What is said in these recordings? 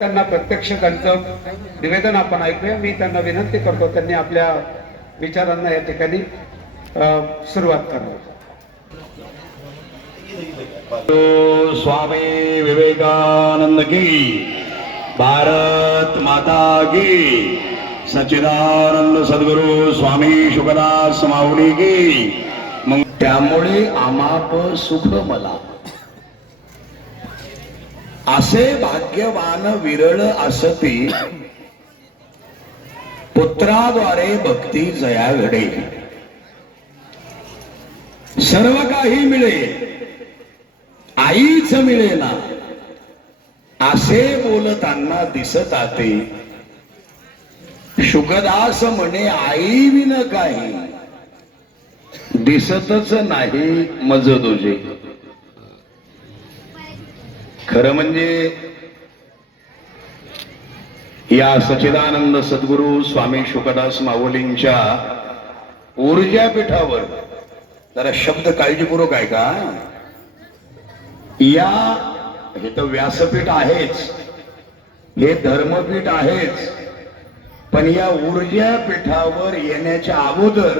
त्यांना प्रत्यक्ष त्यांचं निवेदन आपण ऐकूया. मी त्यांना विनंती करतो त्यांनी आपल्या विचारांना या ठिकाणी सुरुवात करावी तो स्वामी विवेकानंद की. भारत माता की. सच्चिदानंद सद्गुरु स्वामी शुकदास माऊली की. मग त्यामुळे आमाप सुख मला. असे भाग्यवान विरळ असती. पुत्राद्वारे भक्ती जया घडे सर्व काही मिळेल आईच मिळेना. असे बोलताना दिसत आते शुकदास म्हणे आई विन काही. दिसतच नाही मज तुझे. खरं म्हणजे या सचिदानंद सद्गुरु स्वामी शुकदास माऊलींच्या ऊर्जा पीठावर जरा शब्द काळजीपूर्वक आहे का या हे तर व्यासपीठ आहेच हे धर्मपीठ आहेच पण या ऊर्जा पीठावर येण्याच्या अगोदर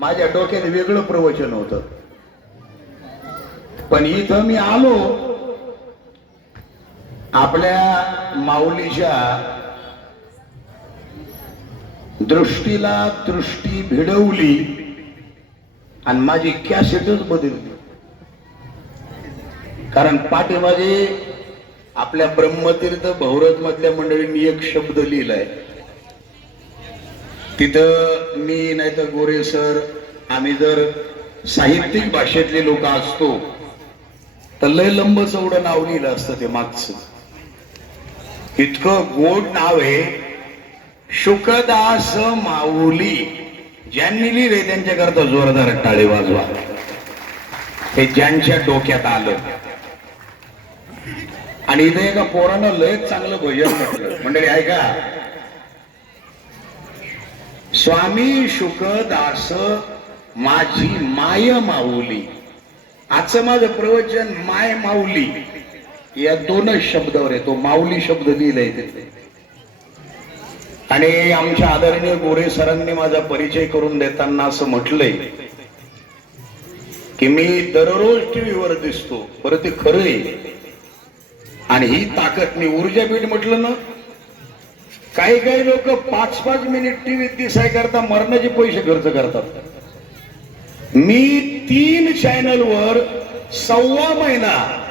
माझ्या डोक्यात वेगळं प्रवचन होतं. पण इथं मी आलो आपल्या माऊलीच्या दृष्टीला दृष्टी भिडवली आणि माझी कॅसेटच बदलली. कारण पाठीमागे आपल्या ब्रह्मतीर्थ भौरत मधल्या मंडळींनी एक शब्द लिहिलाय. तिथं मी नाही तर गोरे सर आम्ही जर साहित्यिक भाषेतले लोक असतो तर लय लंब चौडं नाव लिहिलं असतं ते मागचं. इतकं गोड नाव आहे. शुकदास माऊली. ज्यांनी लिहिले त्यांच्याकरता जोरदार टाळे वाजवा. हे ज्यांच्या डोक्यात आलं. आणि इथे एका पोरानं लय चांगलं भजन म्हटलं. मंडळी ऐका. स्वामी शुकदास माझी माय माऊली. आजचं माझं प्रवचन माय माऊली. या दोनच शब्दावर येतो तो माऊली शब्द लिहिलाय तिथे आणि आमच्या आदरणीय गोरे सरांनी माझा परिचय करून देताना असं म्हटलंय की मी दररोज टीव्हीवर दिसतो. बरं ते खरं आहे. आणि ही ताकद मी ऊर्जा ऊर्जापीठ म्हटलं ना काही काही लोक पाच पाच मिनिट टीव्हीत दिसाय करता मरणाचे पैसे खर्च करतात. मी तीन चॅनलवर सव्वा महिना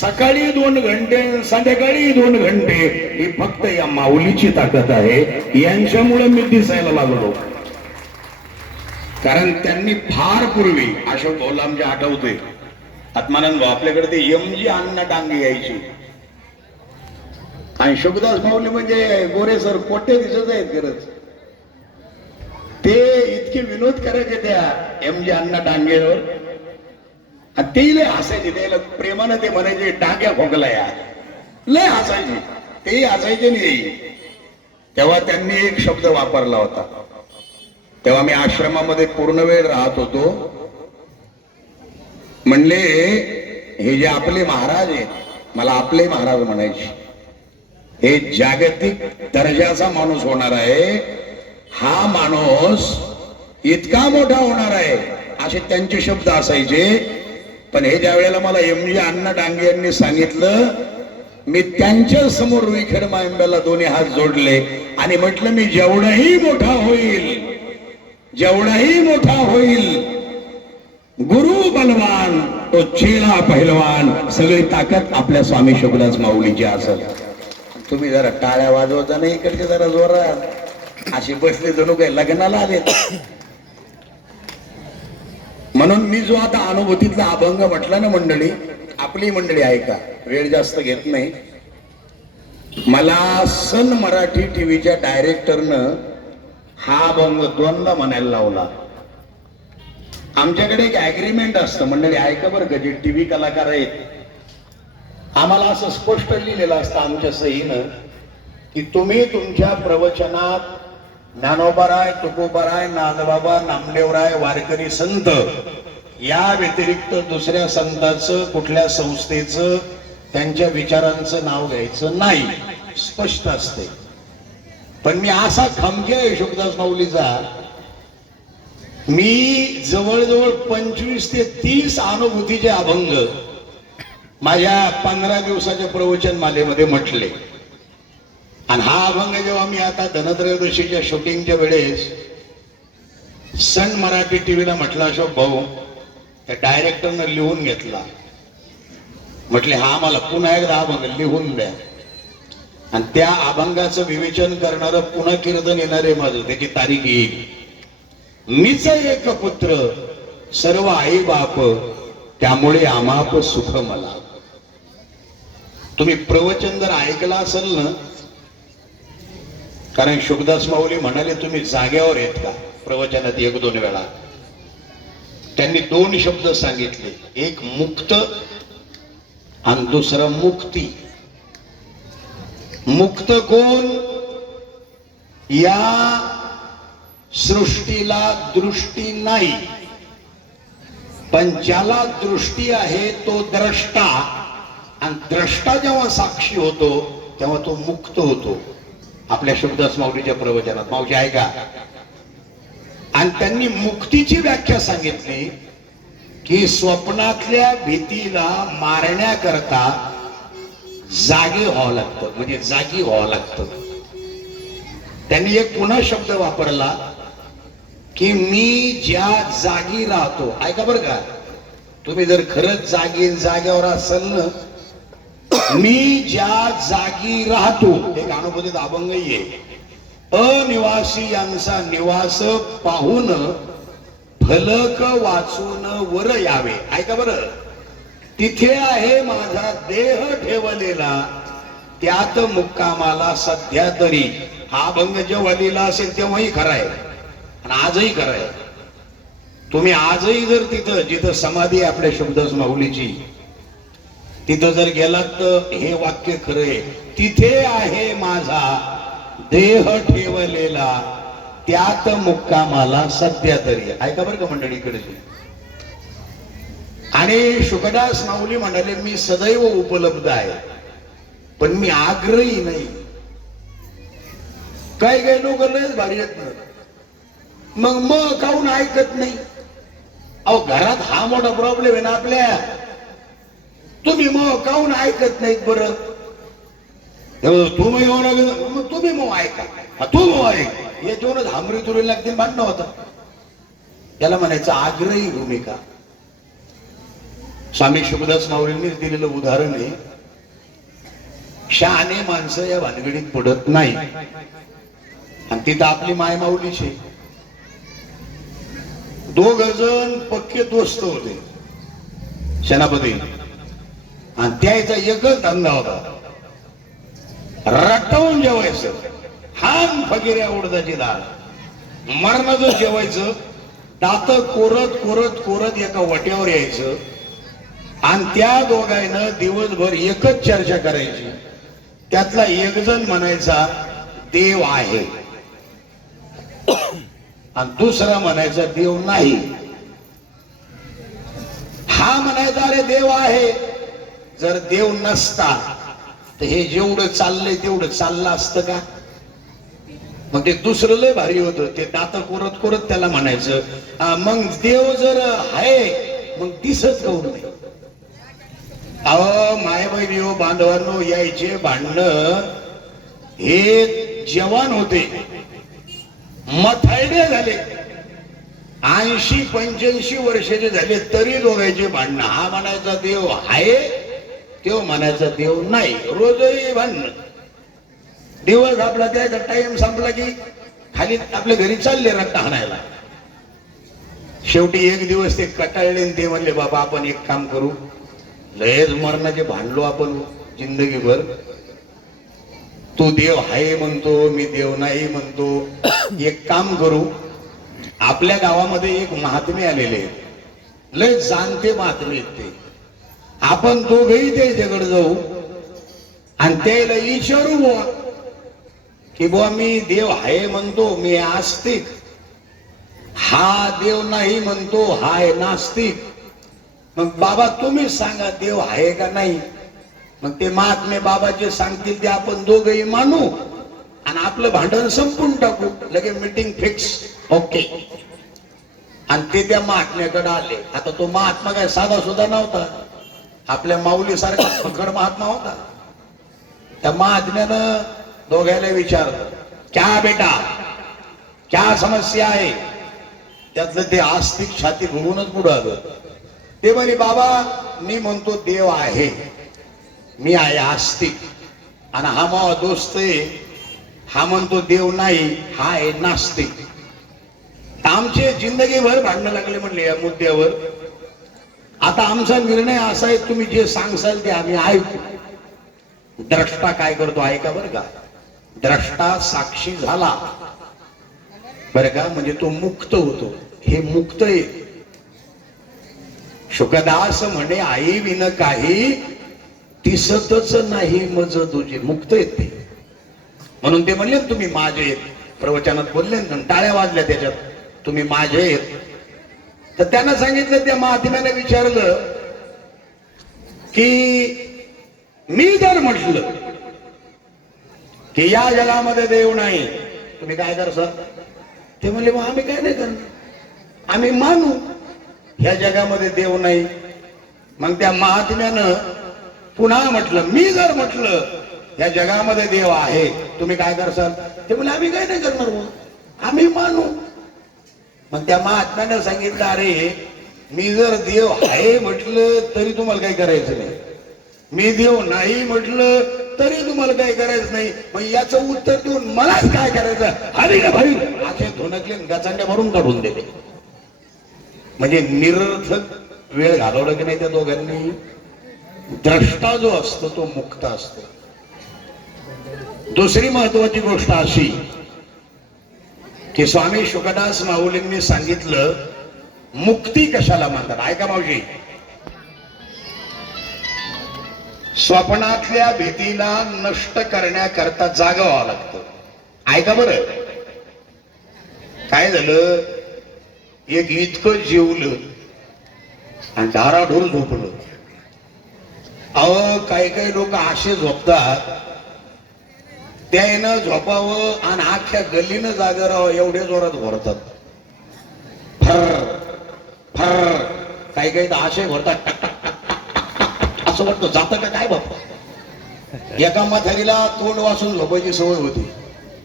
सकाळी दोन घंटे संध्याकाळी दोन घंटे ही फक्त या माऊलीची ताकद आहे. यांच्यामुळे मी दिसायला लागलो. कारण त्यांनी फार पूर्वी अशोक भाऊला आमच्या आठवतोय. आत्मानंद भाऊ आपल्याकडे ते एम जी अन्न डांगे यायची. आणि शुभदास माऊली म्हणजे गोरे सर कोट्या दिसत आहेत खरंच. ते इतके विनोद करायचे त्या एम जी अण्णा डांगेवर आणि ते लय हसायचे. त्याला प्रेमानं ते म्हणायचे डांग्या भोगला या. लय हसायचे. तेही हसायचे नाही तेव्हा त्यांनी एक शब्द वापरला होता. तेव्हा मी आश्रमामध्ये पूर्ण वेळ राहत होतो. म्हणले हे जे आपले महाराज आहेत मला आपले महाराज म्हणायचे. हे जागतिक दर्जाचा माणूस होणार आहे. हा माणूस इतका मोठा होणार आहे. असे त्यांचे शब्द असायचे. पण हे ज्या वेळेला मला एम जी अण्णा डांगे यांनी सांगितलं मी त्यांच्यासमोर विखेड मायंब्याला दोन्ही हात जोडले आणि म्हटलं मी जेवढाही मोठा होईल जेवढाही मोठा होईल गुरु बलवान तो चेला पहिलवान सगळी ताकद आपल्या स्वामी शब्दाच माऊलीची असत तुम्ही जरा टाळ्या वाजवता नाही इकडचे जरा जोरात. अशी बसले जणू काही लग्नाला आले म्हणून मी जो आता अनुभूतीतला अभंग म्हटला ना मंडळी आपली मंडळी ऐका वेळ जास्त घेत नाही. मला सन मराठी टीव्हीच्या डायरेक्टरनं हा अभंग दोनदा म्हणायला लावला. आमच्याकडे एक ऍग्रीमेंट असतं मंडळी ऐका बरं का जे टीव्ही कलाकार आहेत. आम्हाला असं स्पष्ट लिहिलेलं असतं आमच्या सहीनं की तुम्ही तुमच्या प्रवचनात ज्ञानोबाराय तुकोबाराय नादबाबा नामदेवराय वारकरी संत या व्यतिरिक्त दुसऱ्या संताचं कुठल्या संस्थेचं त्यांच्या विचारांचं नाव घ्यायचं नाही. स्पष्ट असते. पण मी असा खमक्या आहे माऊलीचा मी जवळजवळ पंचवीस ते तीस अनुभूतीचे अभंग माझ्या पंधरा दिवसाच्या प्रवचन मालेमध्ये म्हटले. आणि हा अभंग जेव्हा मी आता धनत्रयोदशीच्या शूटिंगच्या वेळेस सन मराठी टीव्हीला म्हटला अशोक भाऊ त्या डायरेक्टरनं लिहून घेतला. म्हटले हा मला पुन्हा एकदा अभंग लिहून द्या. आणि त्या अभंगाचं विवेचन करणारं पुन्हा कीर्तन येणार आहे माझं. त्याची तारीख येईल मीच एक पुत्र सर्व आई बाप त्यामुळे आमाप सुख मला. तुम्ही प्रवचन जर ऐकलं असेल ना कारण शुभदास माऊली म्हणाले तुम्ही जाग्यावर येत का? प्रवचनात एक दोन वेळा. त्यांनी दोन शब्द सांगितले. एक मुक्त आणि दुसरं मुक्ती. मुक्त कोण? या सृष्टीला दृष्टी नाही. पण ज्याला दृष्टी आहे तो द्रष्टा. आणि द्रष्टा जेव्हा साक्षी होतो तेव्हा तो मुक्त होतो. आपल्या शब्दास माऊलीच्या प्रवचनात माऊजी आहे का आणि त्यांनी मुक्तीची व्याख्या सांगितली की स्वप्नातल्या भीतीला मारण्याकरता जागे व्हावं लागतं म्हणजे जागी व्हावं लागतं. त्यांनी एक पुन्हा शब्द वापरला की मी ज्या जागी राहतो ऐका बरं का तुम्ही जर खरंच जागी जाग्यावर असाल ना मी ज्या जागी राहतो एक गाणपतीत अभंगही म्हणजे आहे. अनिवासी यांचा निवास पाहून फलक वाचून वर यावे. ऐका बरं? तिथे आहे माझा देह ठेवलेला त्यात मुक्कामाला सध्या तरी. हा अभंग जेव्हा लिहिला असेल तेव्हाही खरा आहे. आणि आजही खरा आहे. तुम्ही आजही जर तिथं जिथं समाधी आपल्या शब्द माऊलीची तिथं जर गेलात तर हे वाक्य खरं आहे. तिथे आहे माझा देह ठेवलेला. त्यात मुक्कामाला सध्या तरी ऐका बरं का मंडळीकडे आणि शुकदास माऊली म्हणाले मी सदैव उपलब्ध आहे पण मी आग्रही नाही. काय काय लोक लयच भारी येत ना. मग मग काऊन ऐकत नाही? अहो घरात हा मोठा प्रॉब्लेम आहे ना आपल्या. तुम्ही मग काहून ऐकत नाहीत बरं? तुम्ही हो येऊ मग तुम्ही मग ऐका. हा, तू मग ऐक. याच्यावरच हामरी तुरी लागतील भांडणं होतं. त्याला म्हणायचं आग्रही भूमिका. स्वामी शुभदास माऊलींनी दिलेलं उदाहरण आहे शहाणे माणसं या भानगडीत पडत नाही. आणि तिथं आपली माय माऊलीची दोघ जण पक्के दोस्त होते. सेनापती. आणि त्याचा एकच धंदा होता. रटवून जेवायचं. हान फगिऱ्या उडदाची डाळ मरणाचं जेवायचं. दात कोरत कोरत कोरत एका वट्यावर यायचं. आणि त्या दोघांनं दिवसभर एकच चर्चा करायची. त्यातला एकजण म्हणायचा देव आहे. आणि दुसरा म्हणायचा देव नाही. हा म्हणायचा अरे देव आहे. जर देव नसता तर हे जेवढं चाललंय तेवढं चाललं असतं का? मग ते दुसरं लय भारी होत. ते दात कोरत कोरत त्याला म्हणायचं मग देव जर आहे मग दिसत काऊन नाही? अहो माय बहिणी बांधवांनो यायचे भांडणं हे जवान होते. मथायडे झाले. ऐंशी पंच्याऐंशी वर्षाचे झाले तरी दोघांचे भांडणं. हा म्हणायचा देव आहे तो म्हणायचा देव नाही. रोजही भांडण. दिवस आपला त्याचा टाइम संपला की खाली आपल्या घरी चालले रट्टा हाणायला. शेवटी एक दिवस ते कटाळले ते म्हणले बाबा आपण एक काम करू. लयच मरणाचे भांडलो आपण जिंदगीभर. तू देव आहे म्हणतो मी देव नाही म्हणतो. एक काम करू. आपल्या गावामध्ये एक महात्मे आलेले आहेत. लय जाणते महात्मे आहेत ते. आपण दोघही त्याच्याकडे जाऊ. आणि त्याला विचारू बुवा की बुवा मी देव आहे म्हणतो मी आस्तिक. हा देव नाही म्हणतो हाय नास्तिक. मग बाबा तुम्ही सांगा देव आहे का नाही? मग ते महात्मे बाबा जे सांगतील ते आपण दोघही मानू. आणि आपलं भांडण संपून टाकू. लगे मीटिंग फिक्स ओके आणि ते त्या महात्म्याकडे आले. आता तो महात्मा काय साधा सुद्धा नव्हता. आपल्या माऊली सारखा फकड महात्मा होता. त्या महात्म्यानं दोघायला विचारलं क्या बेटा? क्या समस्या आहे? त्यातलं ते आस्तिक छाती भुवूनच पुढं आलं. ते म्हणे बाबा मी म्हणतो देव आहे. मी आहे आस्तिक. आणि हा मावा दोस्त आहे. हा म्हणतो देव नाही हा आहे नास्तिक. आमचे जिंदगीभर भांडणं लागले म्हणले या मुद्द्यावर. आता आमचा निर्णय असा आहे तुम्ही जे सांगसाल ते आम्ही ऐकू. द्रष्टा काय करतो ऐका बरं का. द्रष्टा साक्षी झाला. बरं का म्हणजे तो मुक्त होतो. हे मुक्त आहे. शुकदास म्हणे आई विन काही दिसतच नाही मज तुझे. मुक्त आहेत ते. म्हणून ते म्हणले तुम्ही माझे प्रवचनात बोलले ना टाळ्या वाजल्या त्याच्यात. तुम्ही माझे आहेत. तर त्यांना सांगितलं त्या महात्म्याने विचारलं की मी जर म्हटलं की या जगामध्ये देव नाही तुम्ही काय करसाल? ते म्हणले मग आम्ही काय नाही करणार? आम्ही मानू ह्या जगामध्ये देव नाही. मग त्या महात्म्यानं पुन्हा म्हटलं मी जर म्हटलं या जगामध्ये देव आहे तुम्ही काय करसाल? ते म्हणले आम्ही काय नाही करणार मग आम्ही मानू मग त्या महात्म्यानं सांगितलं अरे मी जर देव आहे म्हटलं तरी तुम्हाला काही करायचं नाही. मी देव नाही म्हटलं तरी तुम्हाला काही करायचं नाही. मग याचं उत्तर देऊन मलाच काय करायचं? अरे ना भाई असे धुनकले गचांड्या भरून काढून दिले. म्हणजे निरर्थक वेळ घालवला की नाही त्या दोघांनी? द्रष्टा जो असतो तो मुक्त असतो. दुसरी महत्वाची गोष्ट अशी की स्वामी शुकदास माऊलींनी सांगितलं मुक्ती कशाला म्हणतात? ऐका मावशी. स्वप्नातल्या भीतीला नष्ट करण्याकरता जागा व्हावं लागतं. ऐका बरं. काय झालं? एक इतकं जेवलं आणि धाराढोर झोपलं. अहो काही काही लोक असे झोपतात त्यानं झोपावं आणि आख्या गल्लीनं जागा राहावं एवढ्या जोरात भरतात फर फर काही काही तर आशय भरतात असं वाटतं जातं का काय बाप एका म्हातारीला तोंड वाचून झोपायची सवय होती.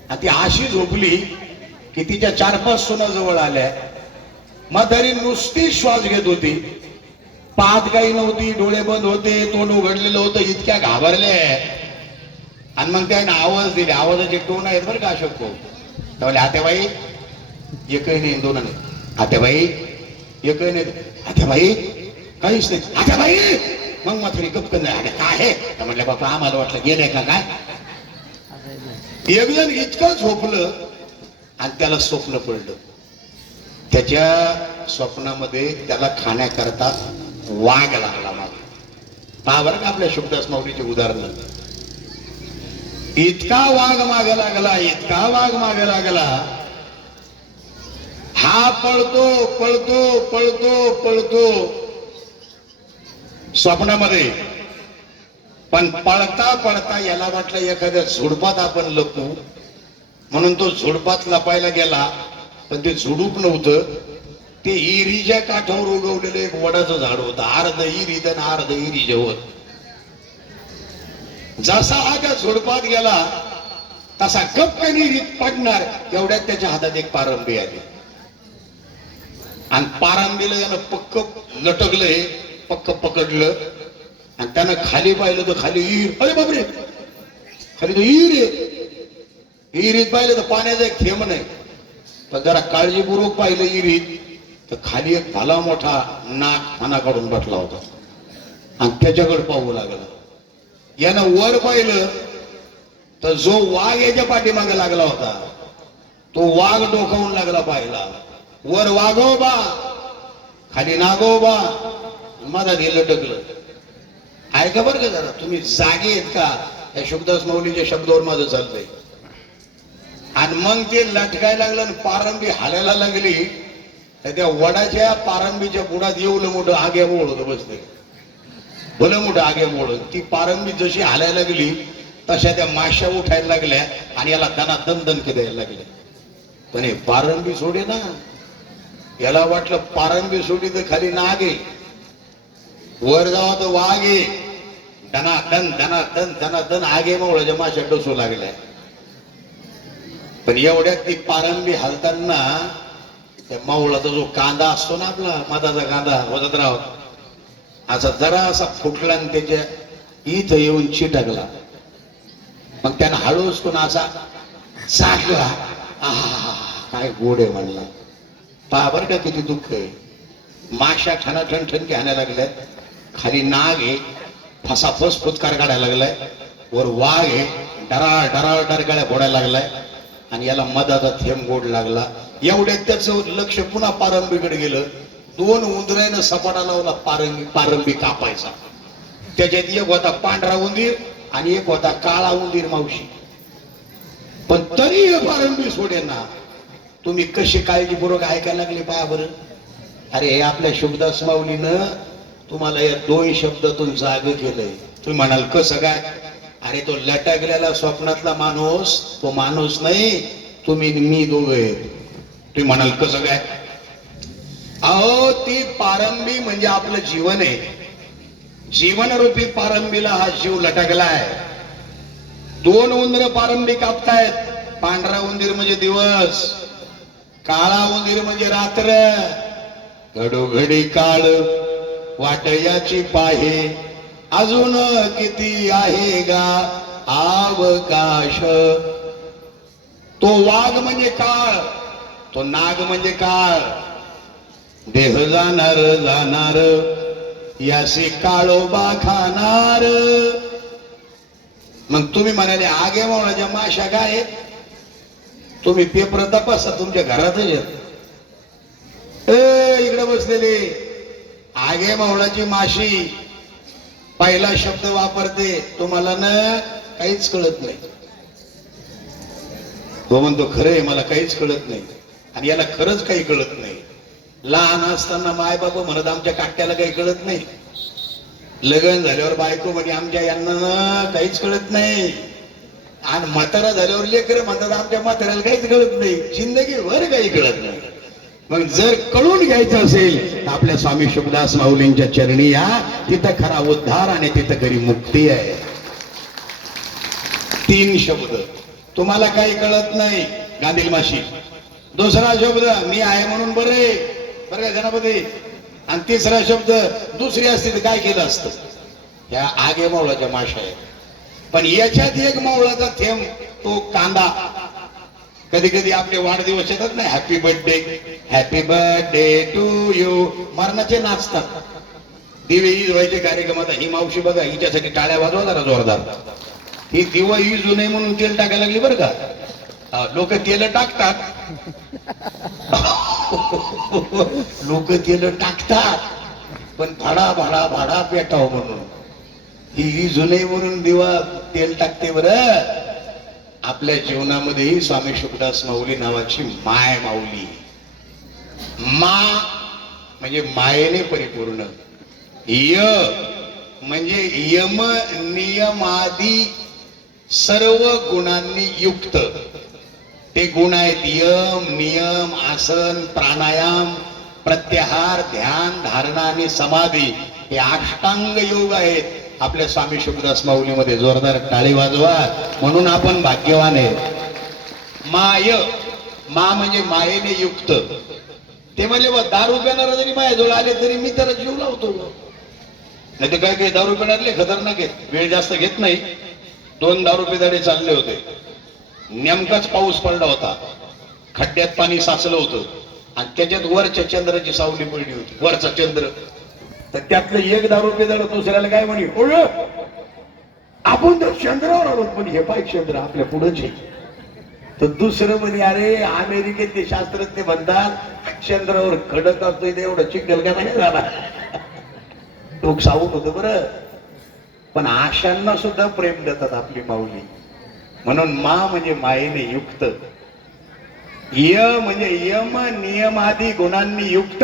आणि ती अशी झोपली की तिच्या चार पाच सुना जवळ आल्या. म्हातारी नुसती श्वास घेत होती. पाहत काही नव्हती डोळे बंद होते तोंड उघडलेलं होतं इतक्या घाबरल्या. आणि मग त्यानं आवाज दिले. आवाजाचे टोन आहेत बरं का अशोक भाऊ. त्यामुळे आत्याबाई एकही नाही दोन नाही. आत्याबाई एकही नाही. आत्याबाई काहीच नाही. आत्याबाई! मग माथुरी गपकन अरे काय आहे? तर म्हटलं बापा आम्हाला वाटलं गेलंय का काय? एक जण इतकं झोपलं आणि त्याला स्वप्न पडलं. त्याच्या स्वप्नामध्ये त्याला खाण्याकरता वाघ लागला मागे. पहा बरं का आपल्या शुभदास माऊलीचे उदाहरण. इतका वाघ मागे लागला इतका वाघ मागे लागला. हा पळतो पळतो पळतो पळतो. स्वप्नामध्ये. पण पळता पळता याला वाटलं एखाद्या झुडपात आपण लपू. म्हणून तो झुडपात लपायला गेला. पण ते झुडूप नव्हतं. ते इरीच्या काठावर उगवलेलं एक वडाचं झाड होतं. अर्ध इरीत आणि अर्ध इरीच्यावर जसा हा त्या झुडपात गेला तसा गपकन रीत पडणार एवढ्यात त्याच्या हातात एक पारंबी आली. आणि पारंबीला यानं पक्क लटकलंय पक्क पकडलं. आणि त्यानं खाली पाहिलं तर खाली ईर. अरे बाबरे खाली तर ईर आहे. इरीत पाहिलं तर पाण्याचा एक थेंब नाही. पण जरा काळजीपूर्वक पाहिलं इरीत तर खाली एक भला मोठा नाक मना काढून बसला होता. आणि त्याच्याकडे पाहू लागला. यानं वर पाहिलं तर जो वाघ याच्या पाठीमागे लागला होता तो वाघ डोकावून लागला पाहिला. वर वाघोबा खाली नागोबा माझा गेलं टकलं ऐका बरं का जरा? तुम्ही जागे आहेत का? या शुभदास मौलीच्या शब्दावर माझं चाललंय. आणि मग ते लटकायला लागलं आणि पारंबी हालायला लागली. तर त्या वडाच्या पारंबीच्या बुडात येऊन मोठं आग्या होतं बसते. भलं मोठं आगे ती पारंबी जशी हालायला लागली तशा त्या माश्या उठायला लागल्या आणि याला त्यांना दन द्यायला लागल्या पण हे पारंबी सोडे ना. याला वाटलं पारंबी सोडी तर खाली नाग. आहे वर जावा तर वाघ आहे दना दन त्यांना दन त्यांना दन आगे मोळच्या माश्या डोसू लागल्या. पण एवढ्यात ती पारंबी हलताना त्या मावळाचा जो कांदा असतो ना आपला मधाचा कांदा वजतराव असा जरा असा फुटला आणि त्याच्या इथं येऊन चिटकला. मग त्यानं हळूच कोण असा चाटला काय गोड आहे म्हणला. पहा बरं का किती दुःख आहे. माशा ठणा ठण ठणकी आणायला लागल्यात. खाली नाग आहे. फसाफस फुतकार काढायला लागलाय. वर वाघ आहे. डराळ डराळ डरकाळ्या फोडायला लागलाय. आणि याला मधाचा थेंब गोड लागला. एवढ्यात त्याचं लक्ष पुन्हा पारंबीकडे गेलं. दोन उंदरानं सपाटा लावला पारंबी पारंबी कापायचा. त्याच्यात एक होता पांढरा उंदीर आणि एक होता काळा उंदीर मावशी. पण तरी हे पारंबी सोडेना तुम्ही कशी काळजीपूर्वक ऐकायला लागले पाया बरं. अरे हे आपल्या शब्दास माऊलीनं तुम्हाला या दोन शब्दातून जाग केलंय. तुम्ही म्हणाल कसं काय? अरे तो लटकलेला स्वप्नातला माणूस तो माणूस नाही तुम्ही मी दोघं तुम्ही म्हणाल कसं काय? अहो ती पारंबी म्हणजे आपलं जीवन आहे. जीवनरूपी पारंबीला हा जीव लटकलाय. दोन उंदर पारंबी कापतायत. पांढरा उंदीर म्हणजे दिवस. काळा उंदीर म्हणजे रात्र. घडोघडी काळ. वाटयाची पाहे. अजून किती आहे गा? अवकाश. तो वाघ म्हणजे काळ. तो नाग म्हणजे काळ. देह जाणार जाणार. यासी काळोबा खाणार. मग तुम्ही म्हणाले आगे म्हणा माशा काय आहेत? तुम्ही पेपर तपासा तुमच्या घरातच येत ए इकडे बसलेले. आगे मावळाची माशी पहिला शब्द वापरते. तुम्हाला ना काहीच कळत नाही. तो म्हणतो खरंय मला काहीच कळत नाही. आणि याला खरंच काही कळत नाही. लहान असताना माय बाबा म्हणत आमच्या काट्याला काही कळत नाही. लग्न झाल्यावर बायको म्हणजे आमच्या यांना काहीच कळत नाही. आणि म्हातारा झाल्यावर लेकर म्हणतात आमच्या म्हाताऱ्याला काहीच कळत नाही. जिंदगीवर काही कळत नाही. मग जर कळून घ्यायचं असेल तर आपल्या स्वामी शुभदास माऊलींच्या चरणी या. तिथं खरा उद्धार आणि तिथं खरी मुक्ती आहे. तीन शब्द. तुम्हाला काही कळत नाही गांधील माशी. दुसरा शब्द मी आहे म्हणून बरे. बरं का गणपती? आणि तिसरा शब्द दुसरी असते तर काय केलं असतं? ह्या आगे मावळाच्या माशा आहेत. पण याच्यात एक मावळाचा थेंब तो कांदा. कधी कधी आपले वाढदिवस येतात ना happy birthday happy birthday to you मरणाचे नाचतात. दिवे ईज व्हायचे कार्यक्रमात ही मावशी बघा हिच्यासाठी टाळ्या वाजवा जरा जोरदार. ही दिवा इजू नये म्हणून तेल टाकायला लागली बरं का? लोक तेल टाकतात. लोक तेल टाकतात. पण भाडा भाडा भाडा पेटाव म्हणून. ही जुने म्हणून दिवा तेल टाकते बर. आपल्या जीवनामध्येही स्वामी शुकदास माऊली नावाची माय माऊली. मा म्हणजे मायेने परिपूर्ण. य म्हणजे यम नियमादी सर्व गुणांनी युक्त. ते गुण आहेत यम नियम आसन प्राणायाम प्रत्याहार ध्यान धारणा आणि समाधी हे अष्टांग योग आहेत. आपल्या स्वामी शुभदास माऊलीमध्ये जोरदार टाळी वाजवा. म्हणून आपण भाग्यवान आहे. माय मा म्हणजे मायेने युक्त. ते म्हणले बा दारू पिणारा जरी माझ्याजवळ आले तरी मी त्याला जीव लावतो नाही तर काय काय दारू पिणारले खतरनाक आहेत. वेळ जास्त घेत नाही. दोन दारू पिदाडे चालले होते. नेमकाच पाऊस पडला होता. खड्ड्यात पाणी साचलं होतं. आणि त्याच्यात वरच्या चंद्राची सावली पडली होती. वरचा चंद्र. तर त्यातलं एक दारू झालं दुसऱ्याला काय म्हणे ओळ आपण तर चंद्रावर आलो पण हे पाय चंद्र आपल्या पुढेच आहे. तर दुसरं म्हणे अरे अमेरिकेतले शास्त्रज्ञ म्हणतात चंद्रावर खडक असतोय ते एवढं चिखल का नाही झाला? लोक सावून होतं बरं. पण आशांना सुद्धा प्रेम देतात आपली माऊली. म्हणून मा म्हणजे मायेने युक्त. य म्हणजे यम नियमादी गुणांनी युक्त.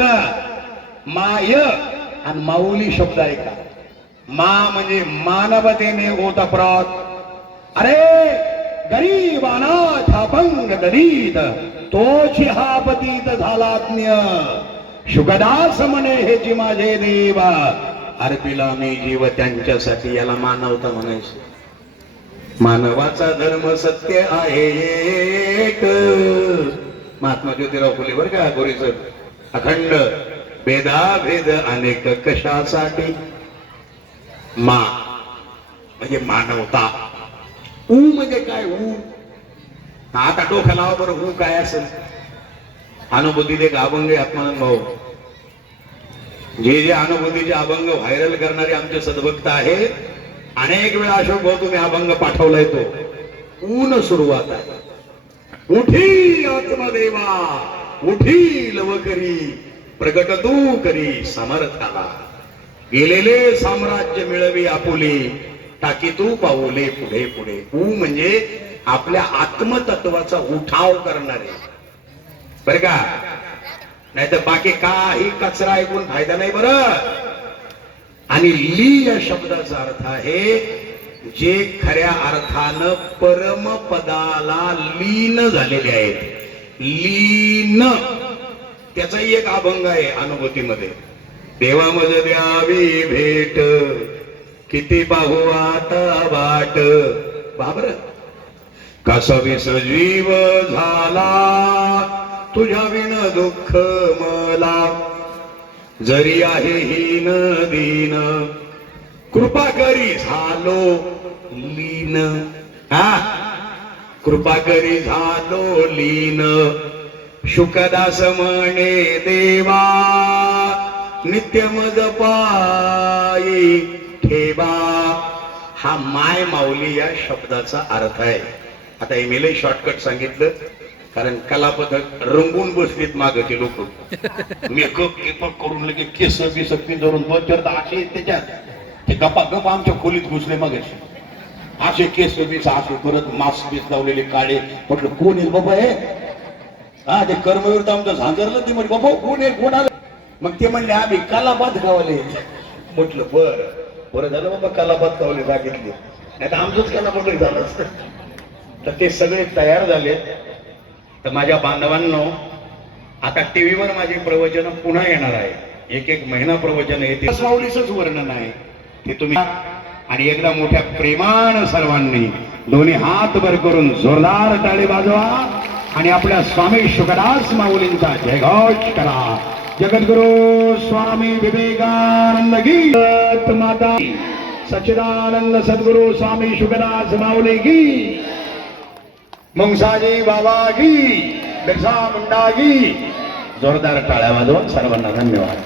माय आणि माऊली शब्द ऐका. मा म्हणजे मानवतेने ओतप्रत. अरे गरीब अनाथ अपंग दलित तोची हा पतीत झालाज्ञ शुकदास म्हणे हे जी माझे देव. अर्पिला मी जीव त्यांच्यासाठी याला मानवता म्हणायचं. मानवाचा धर्म सत्य आहे एक. महात्मा ज्योतिराव फुले बर का गोरीच अखंड भेदाभेद अनेक कशासाठी? मा म्हणजे मानवता. ऊ म्हणजे काय ऊ? आता डोक्या लावा बरं ऊ काय असेल? अनुभूतीत एक अभंग आहे आत्मानंद भाऊ. जे जे अनुभूतीचे अभंग व्हायरल करणारे आमचे सद्भक्त आहेत अनेक वेळा अशोक भाऊ तुम्ही अभंग पाठवलाय तो. ऊन सुरुवात आहे. उठी आत्मदेवा उठी लवकरी प्रगट तू करी समर्थाला. गेलेले साम्राज्य मिळवी आपुले टाकी तू पाऊले पुढे पुढे. ऊ म्हणजे आपल्या आत्मतत्वाचा उठाव करणारे. बर का? नाही तर बाकी काही कचरा ऐकून फायदा नाही बरं. आणि ली या शब्दाचा अर्थ आहे जे खऱ्या अर्थानं परमपदाला लीन झालेले आहेत. लीन. त्याचाही एक अभंग आहे अनुभूतीमध्ये. देवामध्ये मज द्यावी भेट. किती पाहू आता वाट. बाबर विस जीव झाला? तुझ्या विण दुःख मला. जरी आहे हीन दीन कृपा करी झालो लीन. हा? कृपा करी झालो लीन. शुकदास म्हणे देवा नित्य मज पायी ठेवा. हा माय माऊली या शब्दाचा अर्थ आहे. आता एम शॉर्टकट सांगितलं. कारण कलापथक रंगून बसलीत मागचे लोक. मेकअप केपअप करून लगे केस बी सक्ती धरून दोन चार असे त्याच्यात. ते गप्पा गप आमच्या खोलीत घुसले मग असे केस बीस असे परत मास्क बीस लावलेले काळे. म्हटलं कोण येईल बाबा हे? हा ते कर्मवीर आमचं झांजरलं ते म्हणजे बाबा कोण आहे? कोण आलं? मग ते म्हणले आम्ही कलापात गावले. म्हटलं बर बरं झालं बाबा कलापात गावले सांगितले नाही तर आमचंच कलापात झालं असतं. तर ते सगळे तयार झाले. तर माझ्या बांधवांनो आता टीव्हीवर माझे प्रवचन पुन्हा येणार आहे. एक एक महिना प्रवचन येते माऊलीच वर्णन आहे. ते तुम्ही आणि एकदा मोठ्या प्रेमान सर्वांनी दोन्ही हात वर करून जोरदार टाळी वाजवा. आणि आपल्या स्वामी शुकदास माऊलींचा जयघोष करा. जगद्गुरु स्वामी विवेकानंद गीत माता सच्चिदानंद सद्गुरु स्वामी शुकदास माऊली गीत मुंगसाजी बाबा गी बिरसा मुंडा गी जोरदार टाळ्या वाजवून सर्वांना धन्यवाद.